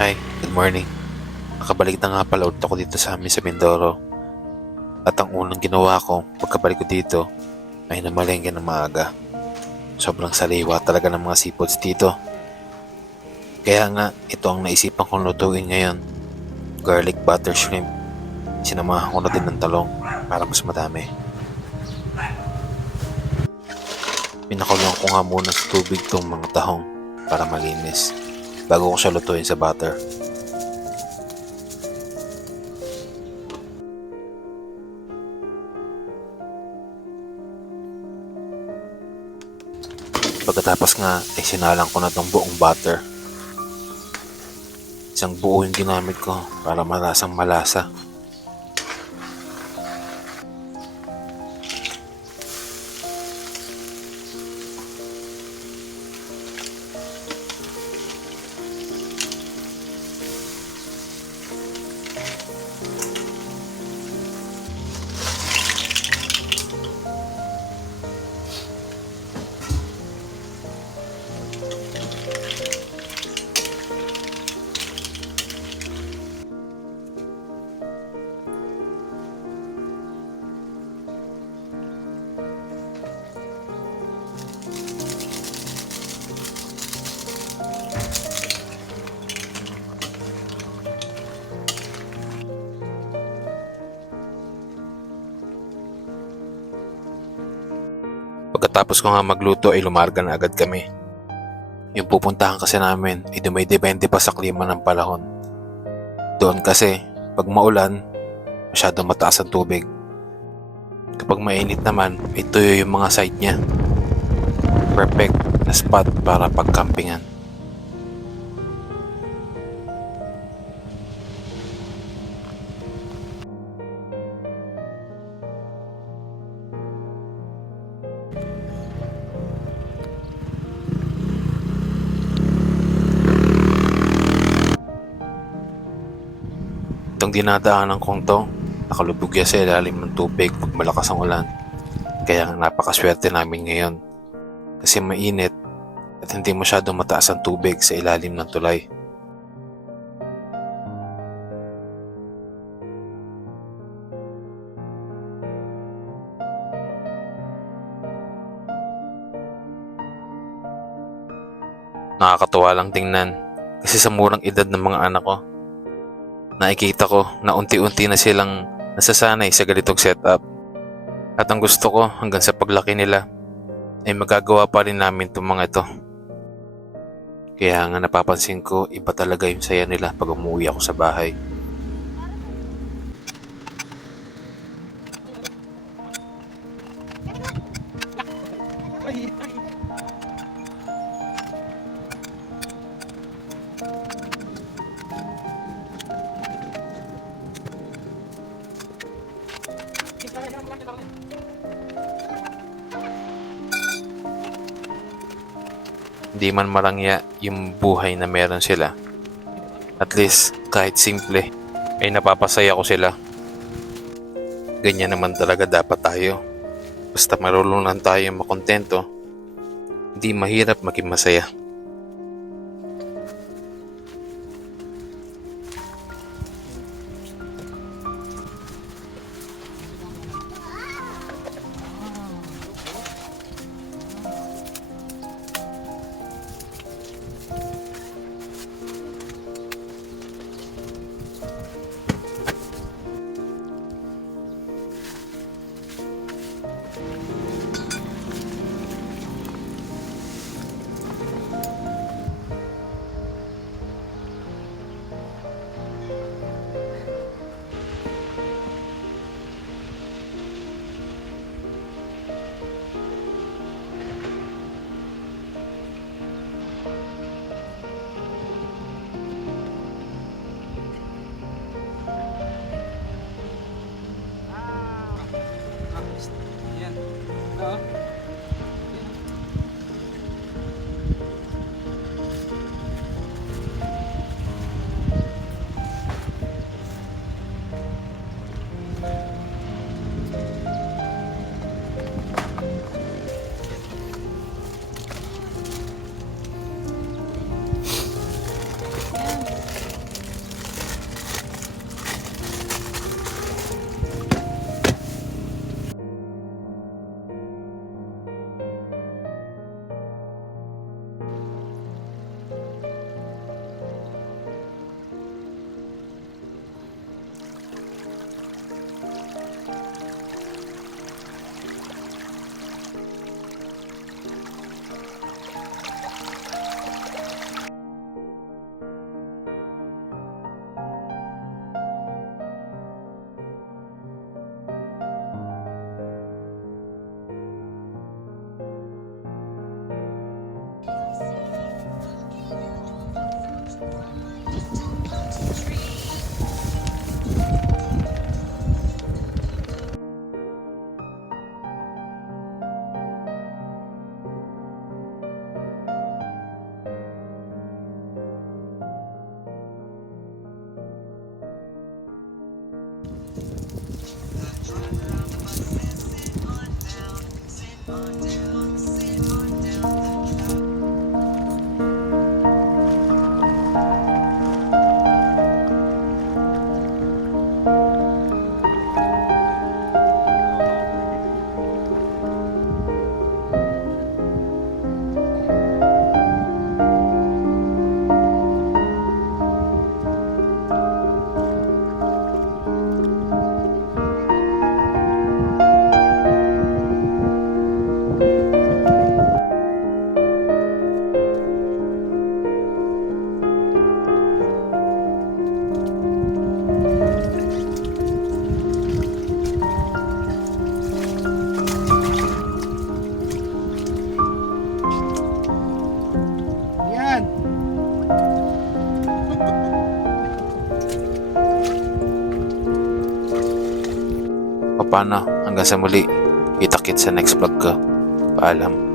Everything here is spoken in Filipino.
Hi, good morning. Nakabalik na nga pala ulit ako dito sa amin sa Mindoro. At ang unang ginawa ko pagkabalik ko dito ay namalengke ng maaga. Sobrang saliwa talaga ng mga seafoods dito. Kaya nga, ito ang naisipan kong lutuin ngayon. Garlic butter shrimp. Sinamahan ko na din ng talong para mas madami. Pinakuloan ko nga muna sa tubig tong mga tahong para malinis bago ko siya lutuin sa butter. Pagkatapos nga ay sinalang ko na tong buong butter. Isang buo yung ginamit ko para malasang malasa. Pagkatapos ko nga magluto ay lumarga na agad kami. Yung pupuntahan kasi namin ay dumidepende pa sa klima ng panahon. Doon kasi, pag maulan, masyadong mataas ang tubig. Kapag mainit naman, ay tuyo yung mga side niya. Perfect na spot para pagkampingan. Itong dinadaanan kong to, nakalubog yan sa ilalim ng tubig pag malakas ang ulan. Kaya napakaswerte namin ngayon. Kasi mainit at hindi masyadong mataas ang tubig sa ilalim ng tulay. Nakakatuwa lang tingnan kasi sa murang edad ng mga anak ko, nakikita ko na unti-unti na silang nasasanay sa ganitong setup. At ang gusto ko hanggang sa paglaki nila ay magagawa pa rin namin itong mga ito. Kaya nga napapansin ko iba talaga yung saya nila pag umuwi ako sa bahay. Hindi man marangya yung buhay na meron sila. At least kahit simple ay napapasaya ko sila. Ganyan naman talaga dapat tayo. Basta marunong lang tayo makontento, hindi mahirap maging masaya. Yan. O paano, hanggang sa muli. Kita-kits sa next vlog ko. Paalam.